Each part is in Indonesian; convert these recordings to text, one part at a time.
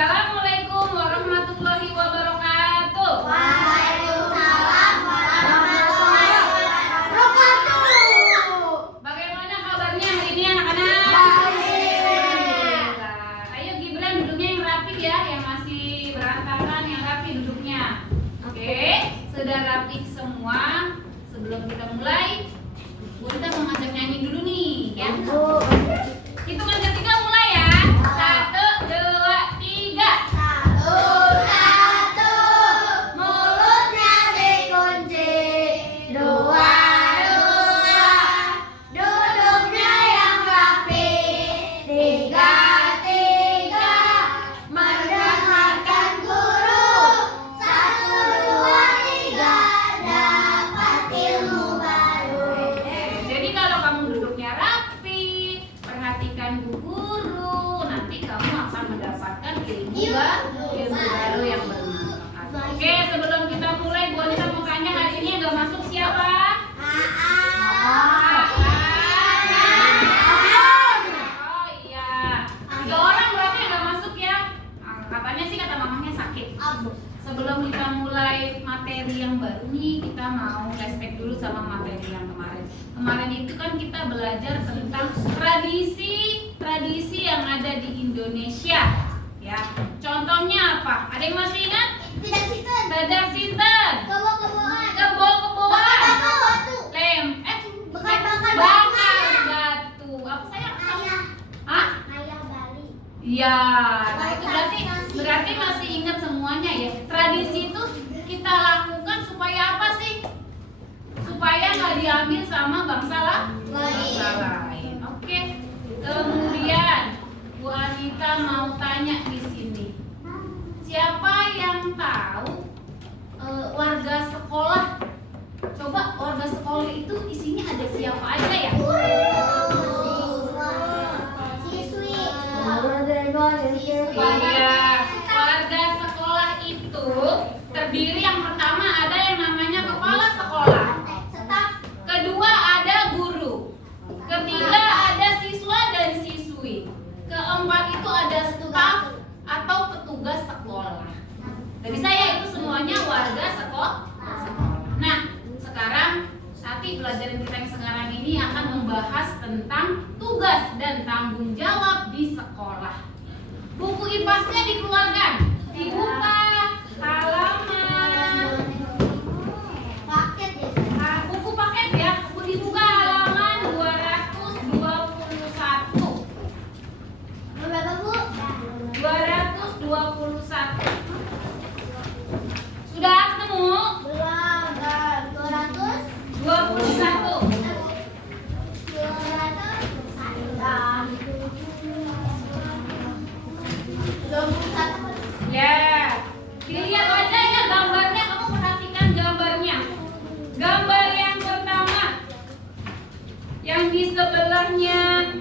Assalamualaikum warahmatullahi wabarakatuh. Waalaikumsalam warahmatullahi wabarakatuh. Bagaimana kabarnya hari ini anak-anak? Baik. Ayo Gibran duduknya yang rapi ya, yang masih berantakan yang rapi duduknya. Oke, sudah rapi semua. Sebelum kita mulai, kita mau ngajak nyanyi dulu nih ya. Hitungan ketiga mulai ya. 1, 2, 3. Satu, mulutnya dikunci. Dua, duduknya yang rapi. Tiga, mendengarkan guru. 1, 2, 3, dapat ilmu baru. Jadi kalau kamu duduknya rapi, perhatikan bu guru, nanti kamu akan mendapatkan ilmu baru yang bermanfaat. Oke, sebelum kita mulai, Bu Anita mau tanya hari ini yang gak masuk siapa? Oh iya, 3 orang berarti yang gak masuk ya. Katanya sih kata mamanya sakit. Sebelum kita mulai materi yang baru nih, kita mau flashback dulu sama materi yang kemarin. Kemarin itu kan kita belajar tentang tradisi yang ada di Indonesia. Ya, contohnya apa? Ada yang masih ingat? Dadak sinten, kebo-keboan, bakar batu. Apa sayang? Hah? Iya, nah itu berarti masih ingat semuanya ya. Tradisi itu kita lakukan supaya apa sih? Supaya nggak diambil sama bangsa lain. Oke. Kemudian Bu Anita mau tanya di sini. Siapa yang tahu warga sekolah? Coba warga sekolah itu isinya ada siapa aja ya? Iya, warga sekolah itu terdiri yang pertama ada yang namanya kepala sekolah. Kedua ada guru. Ketiga ada siswa dan siswi. Keempat itu ada staf atau petugas sekolah. Dari saya itu semuanya warga sekolah. Nah, sekarang nanti pelajaran kita yang sekarang ini akan membahas tentang tugas dan tanggung jawab di sekolah. Buku IPAS-nya dikeluarkan, dibuka halaman buku paket ya, dibuka halaman 221. 221. Sudah ketemu? 21. Ya, dilihat aja ya gambarnya, kamu perhatikan gambarnya. Gambar yang pertama, yang di sebelahnya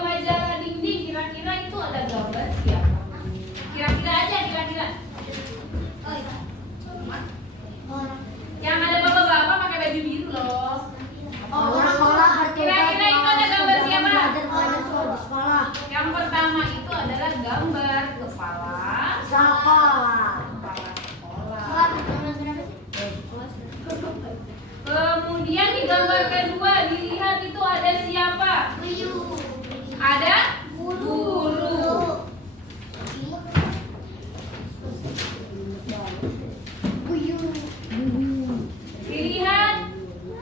majalah dinding, kira-kira itu ada gambar siapa? Kira-kira aja, kira-kira. Yang ada bapak-bapak pakai baju biru loh. Kira-kira itu ada gambar siapa? Yang pertama itu adalah gambar kepala sekolah. Kemudian di gambar kedua dilihat itu ada siapa? Ada guru. Dilihat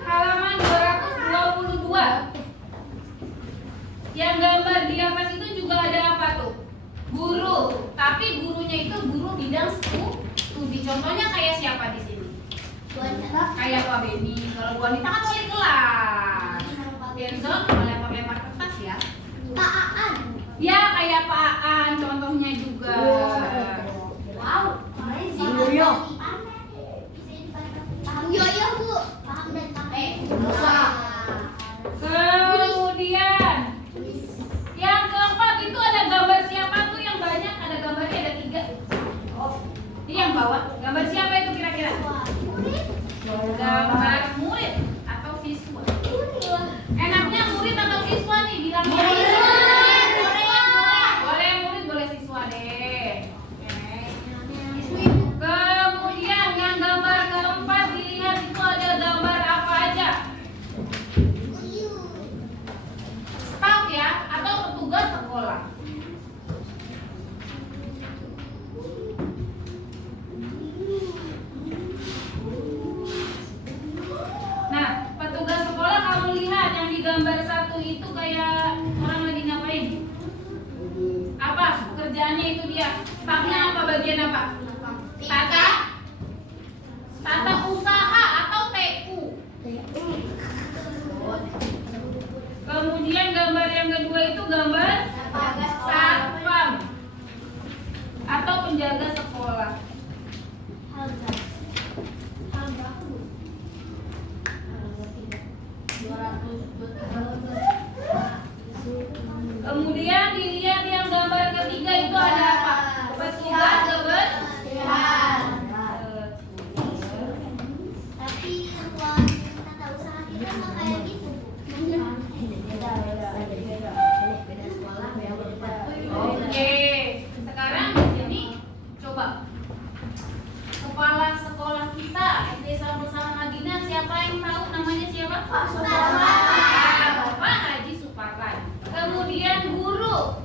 halaman 222. Yang gambar di atas itu juga ada apa tuh? Guru. Tapi gurunya itu guru bidang studi. Contohnya kayak siapa di sini? Kayak Pak Beni. Kalau Bu Anita kan wali kelas. Kenzo lempar-lempar kertas ya. Ya kayak Pak Aan contohnya juga. Wow, Kemudian yang keempat itu ada gambar siapa tuh yang banyak? Ada gambarnya ada 3. Ini yang bawah. Gambar siapa itu kira-kira? Gambar murid atau siswa. Enaknya murid atau siswa nih bilangnya? Boleh murid, boleh siswa. kerjaannya itu dia. Stafnya apa, bagian apa? Tata usaha atau TU. Kemudian gambar yang kedua itu gambar satpam atau penjaga sekolah. Kemudian dilihat yang gambar ketiga itu ada apa? Petugas kebersihan. Tapi uang tata usaha kita nggak kayak gitu. Oke, sekarang di sini coba kepala sekolah kita SD Sama Madinah, siapa yang tahu namanya siapa? Pak Suparlan. Bapak Haji Suparlan. Kemudian guru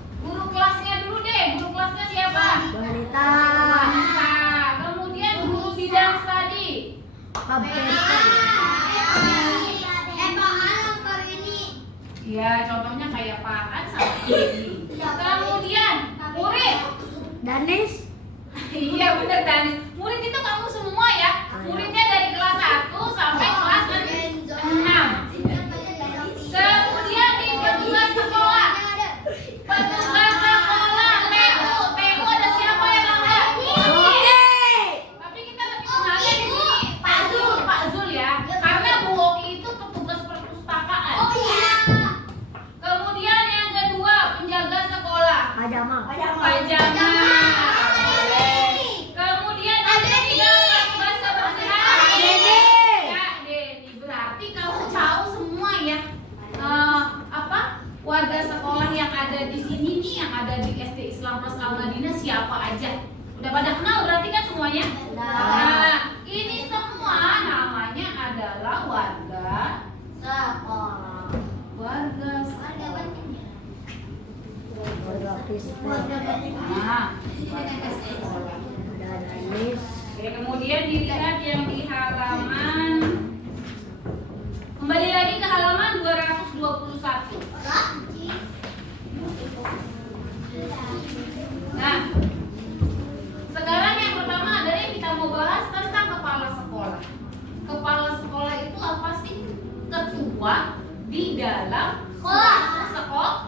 kelasnya dulu deh, guru kelasnya siapa? Wanita. Kemudian guru bidang studi. Pak Alam kali ini. Ya, contohnya kayak Pak An sama ini. Kemudian murid. Danis. Iya bener Danis. Murid itu kamu semua ya. Muridnya dari kelas 1 sampai kelas 6. Kemudian di petugas sekolah. Petugas sekolah TU ada siapa yang ada? Tapi kita lebih kenalnya di sini Pak Zul ya. Karena Bu Oki itu petugas perpustakaan. Oh iya. Kemudian yang kedua penjaga sekolah. Pak Jamal. Pak Jamal. Kemudian ada tiga petugas kebersihan. Kak Deni. Berarti kamu tahu semua ya warga sekolah yang ada di sini nih, yang ada di SD Islam Plus Al Madinah siapa aja? Udah pada kenal berarti kan semuanya? Nah, ini semua namanya adalah warga Sekolah. Nah, warga sekolah. Oke, kemudian dilihat yang di halaman, kembali lagi ke halaman 221. Nah, sekarang yang pertama adalah yang kita mau bahas tentang kepala sekolah. Kepala sekolah itu apa sih? Ketua di dalam sekolah.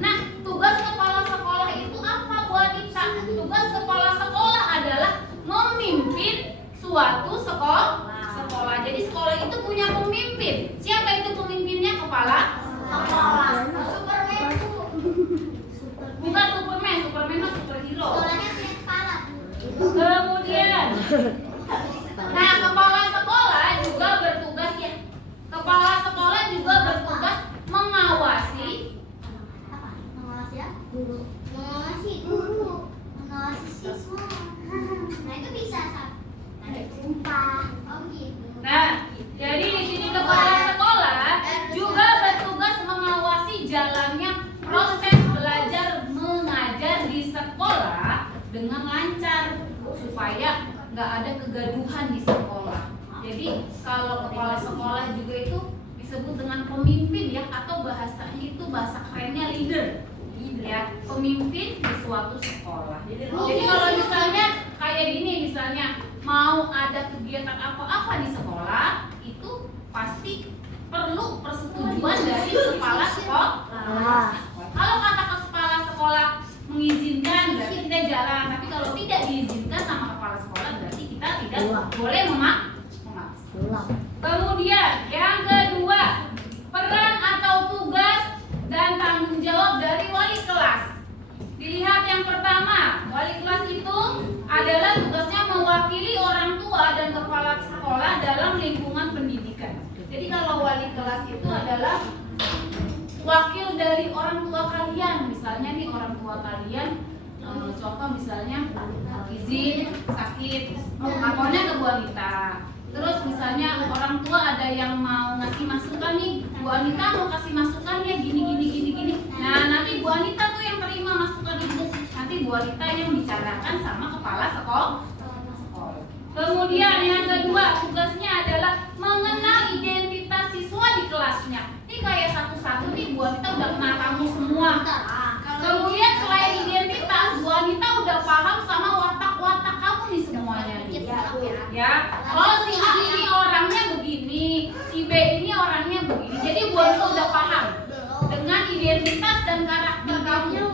Nah, tugas kepala sekolah itu apa, Bu Adita? Tugas kepala sekolah adalah memimpin suatu sekolah. Jadi sekolah itu punya pemimpin. Siapa itu pemimpinnya? Kepala sekolah. Bukan Superman mah superhero. Kemudian, nah kepala sekolah juga bertugas ya. Kepala sekolah juga bertugas mengawasi mengawasi siswa. Nah itu bisa ada sumpah. Oh gitu. Nah, jadi di sini kepala sekolah juga bertugas mengawasi jalannya proses belajar mengajar di sekolah dengan lancar supaya nggak ada kegaduhan di sekolah. Jadi kalau kepala sekolah juga itu disebut dengan pemimpin ya, atau bahasanya itu bahasa kerennya leader. Ya, pemimpin di suatu sekolah. Jadi kalau misalnya kayak gini, misalnya mau ada kegiatan apa-apa di sekolah, itu pasti perlu persetujuan dari kepala sekolah. Kalau kata kepala sekolah mengizinkan, berarti kita jalan. Tapi kalau tidak diizinkan sama kepala sekolah, berarti kita tidak boleh memaksa. Kemudian yang kedua, peran atau tugas dan tanggung jawab dari wali kelas. Dilihat yang pertama, wali kelas itu adalah tugasnya mewakili orang tua dan kepala sekolah dalam lingkungan pendidikan. Jadi kalau wali kelas itu adalah wakil dari orang tua kalian. Misalnya nih orang tua kalian, contoh misalnya izin sakit, lapornya ke Bu Anita. Terus misalnya orang tua ada yang mau ngasih masukan nih, Bu Anita mau kasih masukannya gini. Nah nanti Bu Anita tuh yang terima masukan itu. Nanti Bu Anita yang bicarakan sama kepala sekolah. Kemudian yang kedua, tugasnya adalah mengenal identitas siswa di kelasnya. Ini kayak satu-satu nih Bu Anita udah kenal kamu semua. Kemudian selain identitas identitas dan karakter kamu.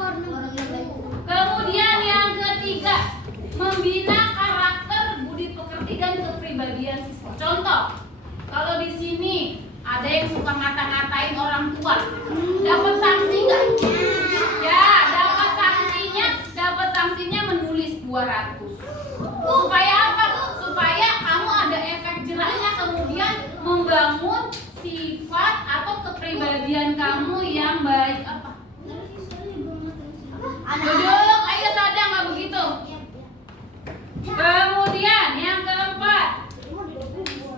Kemudian yang ketiga, membina karakter, budi pekerti dan kepribadian siswa. Contoh, kalau di sini ada yang suka ngata-ngatain orang tua, dapat sanksi nggak? Ya, dapat sanksinya menulis 200. Supaya apa? Supaya kamu ada efek jeraknya, kemudian membangun sifat atau kepribadian kamu yang baik. Apa? Duduk, ayo sadar nggak begitu? Kemudian yang keempat,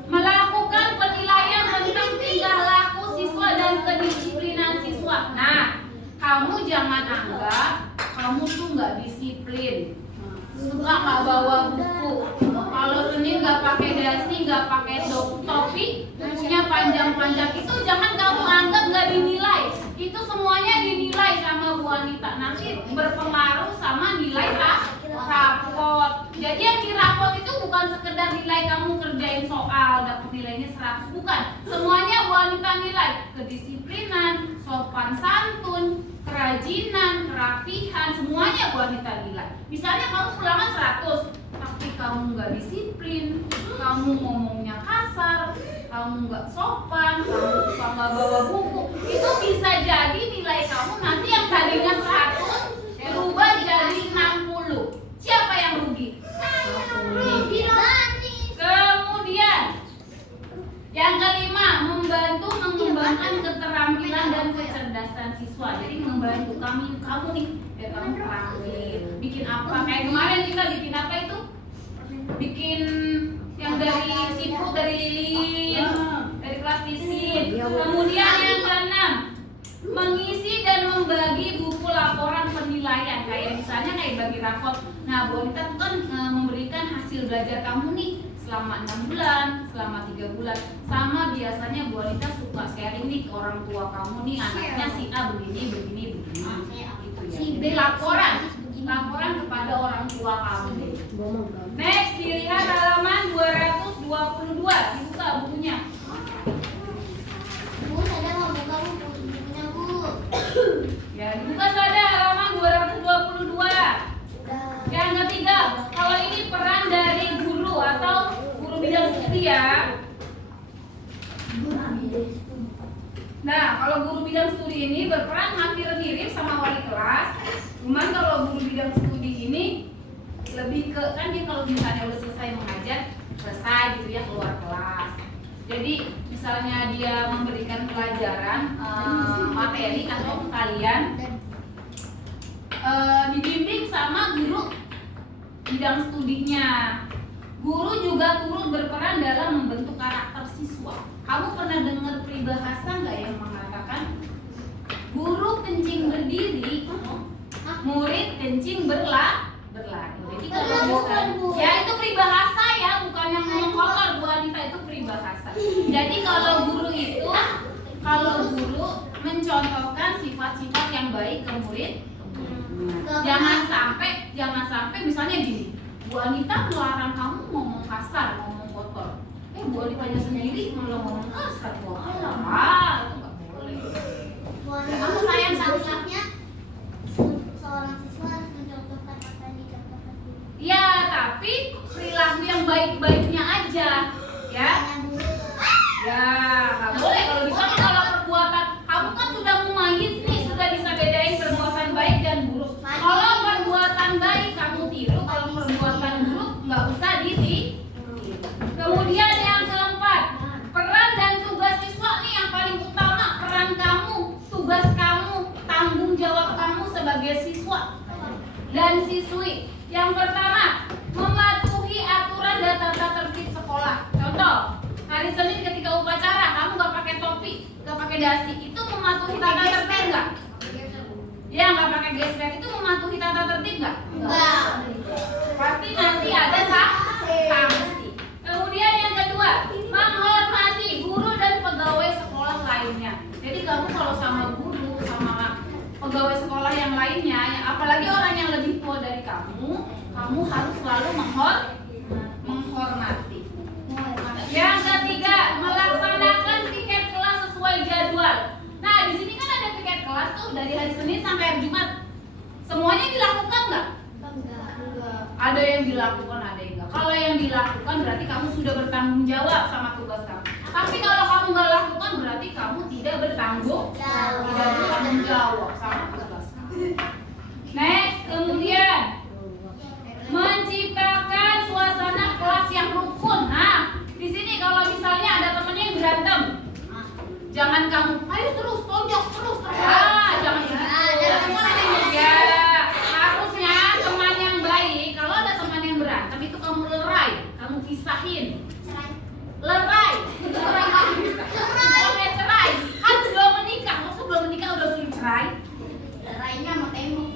melakukan penilaian tentang tingkah laku siswa dan kedisiplinan siswa. Nah, kamu jangan anggap kamu tuh nggak disiplin, suka nggak bawa buku, kalau Senin nggak pakai dasi, nggak pakai topi, bukunya panjang-panjang, itu jangan kamu anggap nggak dinilai. Itu semuanya dinilai sama Bu Anita, nanti berpengaruh sama nilai rapot. Jadi yang di rapot itu bukan sekedar nilai kamu kerjain soal dapat nilainya 100, bukan. Semuanya Bu Anita nilai, kedisiplinan, sopan santun, kerajinan, kerapihan, semuanya Bu Anita nilai. Misalnya kamu ulangan 100, tapi kamu nggak disiplin, kamu ngomongnya kasar, kamu nggak sopan, kamu suka nggak bawa buku, itu bisa jadi nilai kamu nanti yang tadinya 100 berubah jadi 60. Siapa yang rugi? Kemudian yang kelima, membantu mengembangkan keterampilan dan kecerdasan siswa. Jadi membantu kamu nih, biar kamu terampil. Bikin apa? Kayak kemarin kita bikin apa itu? Bikin yang dari Sipu, dari Lilin, dari kelas Tisin. Kemudian yang keenam, mengisi dan membagi buku laporan penilaian. Kayak misalnya kayak bagi rapot. Nah, Bu Anita tuh kan memberikan hasil belajar kamu nih selama 6 bulan, selama 3 bulan. Sama biasanya Bu Anita suka sharing nih ke orang tua kamu nih, anaknya si A begini. Gitu ya. Jadi laporan kepada orang tua kamu. Next, dilihat halaman 222, dibuka bukunya. Bu, saya mau buka bukunya, Bu. Ya, dibuka saja halaman 222. Yang ketiga, kalau ini peran dari guru atau guru bidang studi ya. Nah, kalau guru bidang studi ini berperan hampir mirip sama wali kelas. Cuman kalau guru bidang studi ini lebih ke, kan dia kalau misalnya udah selesai mengajar, selesai gitu ya, keluar kelas. Jadi misalnya dia memberikan pelajaran materi atau kalian dibimbing sama guru bidang studinya. Guru juga turut berperan dalam membentuk karakter siswa. Kamu pernah dengar peribahasa nggak yang mengatakan guru kencing berdiri, murid kencing berlari. Jadi kalau ya itu peribahasa ya, bukan yang ngomong kotor Bu Anita, itu peribahasa. Jadi kalau guru mencontohkan sifat-sifat yang baik ke murid. Jangan sampai misalnya gini, Bu Anita melarang kamu ngomong kasar, ngomong kotor. Bu Anitanya sendiri malah ngomong kasar. Wah, itu nggak boleh. Kamu sayang sama-samanya seorang siswa harus mencontohkan apa yang dicontohkan. Ya, tapi perilaku yang baik-baiknya aja, ya. Ya, nggak boleh kalau bisa. Kalau perbuatan kamu kan sudah mumayyiz nih, sudah bisa bedain perbuatan baik dan buruk. Kalau perbuatan baik kamu tiru, kalau perbuatan buruk nggak usah ditiru. Kemudian yang keempat, peran dan tugas siswa nih yang paling utama. Peran kamu, tugas kamu, tanggung jawab kamu sebagai siswa dan siswi. Yang pertama, mematuhi aturan dan tata tertib sekolah. Contoh, hari Senin ketika upacara kamu nggak pakai topi, nggak pakai dasi, itu mematuhi tata tertib nggak? Ya, nggak pakai gesper itu mematuhi tata tertib nggak? Enggak. Pasti nanti ada sanksi. Kemudian yang kedua, menghormati guru dan pegawai sekolah lainnya. Jadi kamu kalau sama guru, sama pegawai sekolah yang lainnya, apalagi orang yang lebih tua dari kamu harus selalu menghormati. Yang ketiga, melaksanakan tiket kelas sesuai jadwal. Nah, di sini kan ada tiket kelas tuh. tuh dari hari Senin sampai hari Jumat. Semuanya dilakukan nggak? Enggak. Ada yang dilakukan, ada yang enggak. Kalau yang dilakukan berarti kamu sudah bertanggung jawab sama tugas kamu. Tapi kalau kamu nggak lakukan berarti kamu tidak bertanggung jawab sama tugas kamu. Next, kemudian menciptakan suasana kelas yang rukun. Nah, di sini kalau misalnya ada temennya yang berantem, jangan kamu, ayo terus tonjok terus. Jangan gitu. Ya, harusnya teman yang baik. Kalau ada teman yang berantem itu kamu lerai, kamu pisahin. Lerai. Bukan cerai. Kan belum menikah, maksud belum menikah udah suruh cerai. Rainya sama tembok.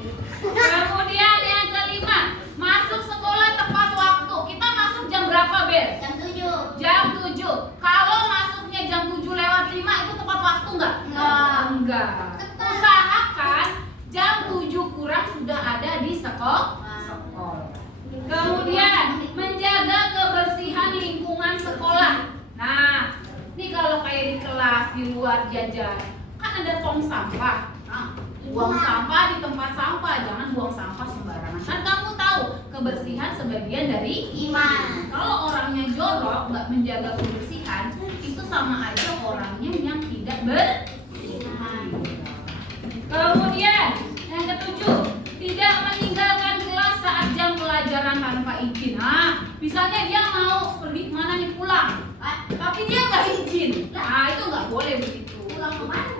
Kemudian yang kelima, masuk sekolah tepat waktu. Kita masuk jam berapa, Ber? Jam 7. Jam 7. Kalau masuknya jam 7 lewat 5 itu tepat waktu enggak? Enggak. Usahakan jam 7 kurang sudah ada di sekolah. Kemudian menjaga kebersihan lingkungan sekolah. Nah, ini kalau kayak di kelas, di luar jajan, kan ada tong sampah. Nah, buang sampah di tempat sampah, jangan buang sampah sembarangan. Kan kamu tahu kebersihan sebagian dari Iman. Kalau orangnya jorok, nggak menjaga kebersihan, itu sama aja orangnya yang tidak beriman. Kemudian yang ketujuh, tidak meninggalkan kelas saat jam pelajaran tanpa izin. Nah, misalnya dia mau pergi kemana nih pulang, tapi dia nggak izin. Nah, itu nggak boleh begitu. Pulang kemana?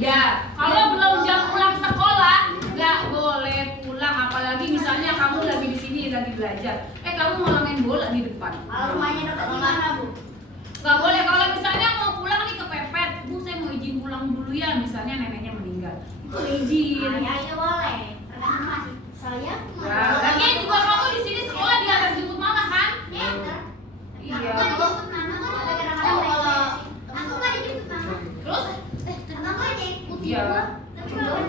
Ya, kalau belum jam pulang sekolah, nggak boleh pulang. Apalagi misalnya kamu lagi di sini lagi belajar, kamu malah main bola di depan. Kalau rumahnya dekat di mana, Bu? Nggak boleh. Kalau misalnya mau pulang nih kepepet, Bu saya mau izin pulang dulu ya. Misalnya neneknya meninggal, itu izin. Ya boleh. Tergantung masih. Saya Ya, lagian juga kamu di sini sekolah diantar jemput mama kan? Iya. Iya. Aku nggak dijemput mama. Terus? Abang aja ikut Iya. gua. Tapi kalau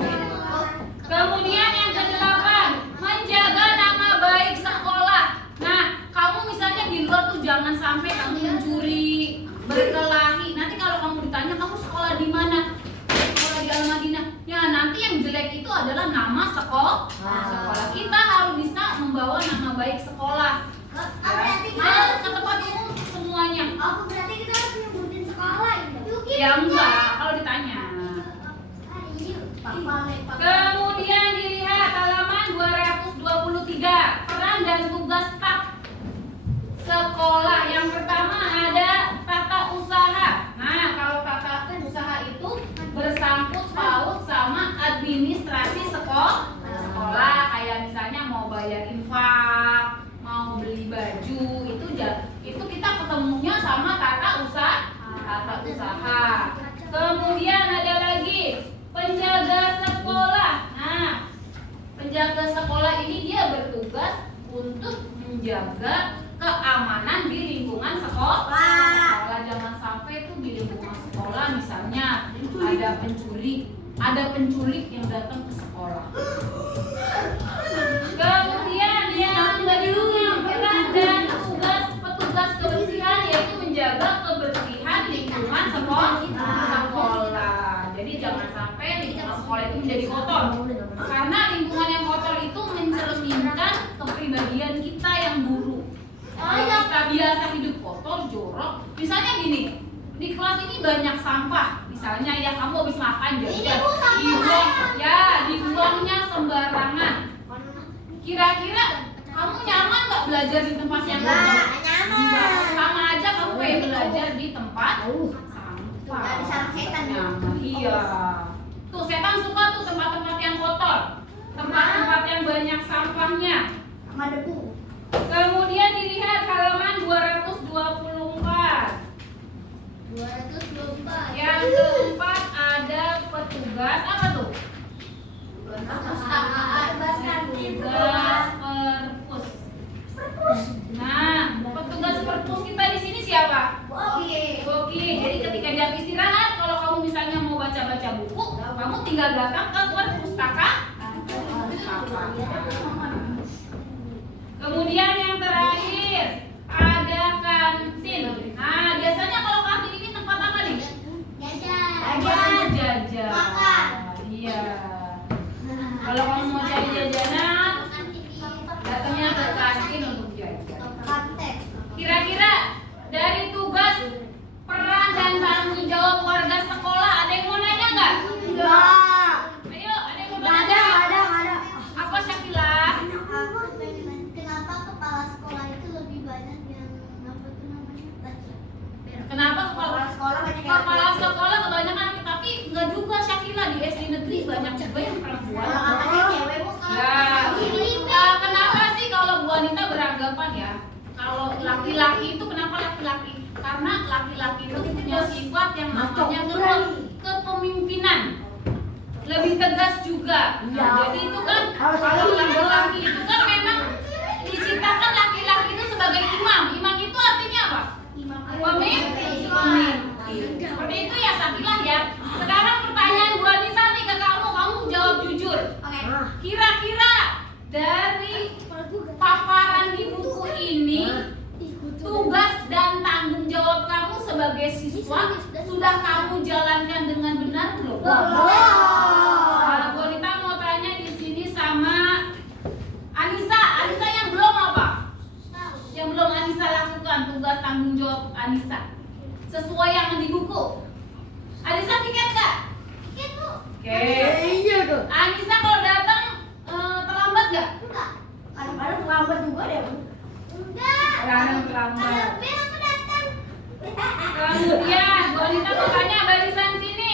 Kemudian yang kedelapan, menjaga nama baik sekolah. Nah, kamu misalnya di luar tuh jangan sampai kamu mencuri, berkelahi. Nanti kalau kamu ditanya kamu sekolah di mana? Sekolah di Al-Madinah. Ya, nanti yang jelek itu adalah nama sekolah. Kita harus bisa membawa nama baik sekolah. Harus ke tempat umum semuanya. aku berarti kita harus nyebutin sekolah itu. Ya enggak, kalau ditanya. Kemudian dilihat halaman 223, peran dan tugas staf sekolah. Yang pertama ada tata usaha. Nah, kalau tata usaha itu bersangkut paut sama administrasi sekolah. Kayak misalnya mau bayar infak, mau beli baju, itu kita ketemunya sama tata usaha. Kemudian ada lagi penjaga sekolah. Nah, penjaga sekolah ini dia bertugas untuk menjaga keamanan di lingkungan sekolah. Jangan sampai tuh di lingkungan sekolah misalnya ada penculik yang datang ke sekolah. Kemudian yang kedua, peran dan tugas petugas kebersihan yaitu menjaga kebersihan lingkungan sekolah. Jadi jangan sampai lingkungan sekolah itu menjadi kotor. Karena lingkungan yang kotor itu mencerminkan kepribadian kita yang buruk. Kalau kita biasa hidup kotor, jorok. Misalnya gini, di kelas ini banyak sampah. Misalnya ya kamu habis makan jajan, dibuangnya sembarangan. Kira-kira kamu nyaman nggak belajar di tempat yang kotor? Nyaman. Sama aja kamu kayak belajar di tempat Nggak disarang setan ya? Iya. Tuh setan suka tuh tempat-tempat yang kotor, tempat-tempat yang banyak sampahnya. Sama debu. Kemudian dilihat halaman 224. 224. Yang keempat ada petugas apa tuh? Petugas perpus. Nah, petugas perpus kita di sini siapa? Oke, jadi ketika jam istirahat, kalau kamu misalnya mau baca-baca buku, kamu tinggal datang ke perpustaka. Kemudian yang terakhir ada kantin. Nah, biasanya kalau kantin ini tempat apa nih? Jajan. sini banyak juga yang perempuan. Ya. Kenapa sih kalau Bu Anita beranggapan ya? Kalau laki-laki itu kenapa laki-laki? Karena laki-laki itu punya sifat yang namanya kepemimpinan. Lebih tegas juga. Nah, jadi itu kan kalau laki-laki itu kan memang diciptakan laki-laki itu sebagai imam. Imam itu artinya apa? Pemimpin. Seperti itu ya Sakilah ya. Sekarang pertanyaan Bu Anita nih ke kamu jawab jujur. Kira-kira dari paparan di buku ini, tugas dan tanggung jawab kamu sebagai siswa sudah kamu jalankan dengan benar belum? Bu Anita mau tanya di sini sama Anissa. Anissa yang belum apa? Yang belum Anissa lakukan tugas tanggung jawab Anissa sesuai yang di buku. Anissa piket nggak? Piket, Bu. Oke. Anissa kalau datang terlambat nggak? Enggak. Kadang-kadang terlambat juga deh, Bu. Enggak. Kadang terlambat. Ben aku datang. Kemudian Bu Anita mau tanya barisan sini.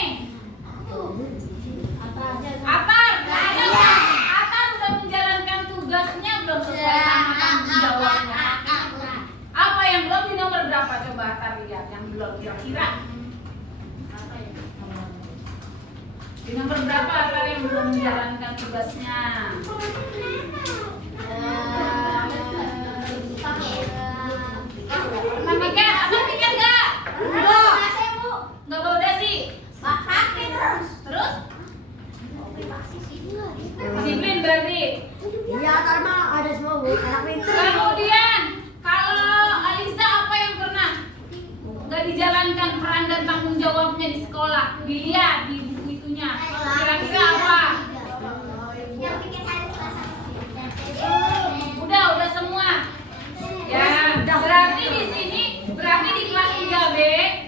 Atar, Atar udah menjalankan tugasnya belum sesuai sama tanggung jawabnya? Apa yang belum di nomor berapa? Coba Atar lihat yang belum kira-kira. Di nomor berapa Atar yang belum menjalankan tugasnya? Piket, Atar piket nggak? Nggak bawa dasi. Terus? Disiplin berarti. Iya, karena ada semua, Bu. Anak pintar. Kemudian kalau Alisa apa yang pernah nggak dijalankan peran dan tanggung jawabnya di sekolah? Dilihat di buku itunya. Kira-kira apa? Yang piket hari kelas 1. Udah semua. Ya, berarti di sini berarti di kelas 3B,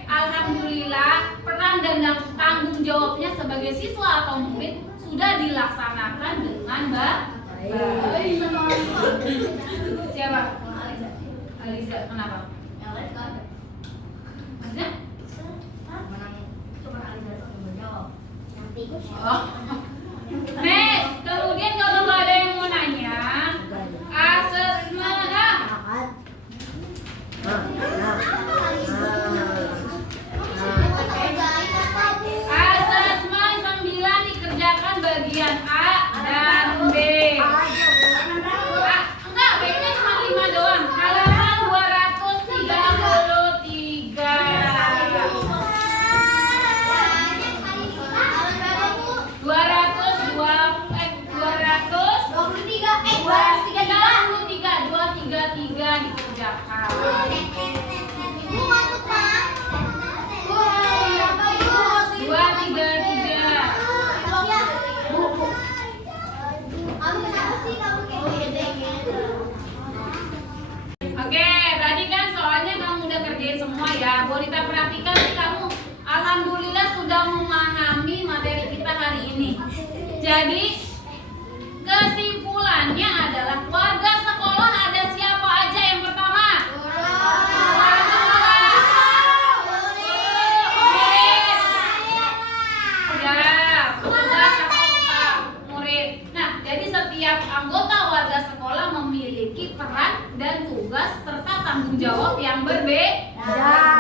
alhamdulillah peran dan tanggung jawabnya sebagai siswa atau murid sudah dilaksanakan dengan baik. Siapa? Alisa. Kenapa? Maksudnya? Oh. Next, kemudian kalau nggak ada yang mau nanya, asesmen Asesmen 9 dikerjakan bagian A dan B. Enggak, B-nya cuma 5 doang. Halaman 233. 233 dikerjakan. Bu, aku tak. 233. Kamu kenapa sih kamu kayak gitu? Oke, tadi kan soalnya kamu udah kerjain semua ya. Boleh kita perhatikan sih kamu alhamdulillah sudah memahami materi kita hari ini. Jadi kesimpulannya adalah warga sekolah ada siapa aja yang pertama? Warga sekolah. Ya, petugas atau staf murid. Nah, jadi setiap anggota warga sekolah memiliki peran dan tugas serta tanggung jawab yang berbeda.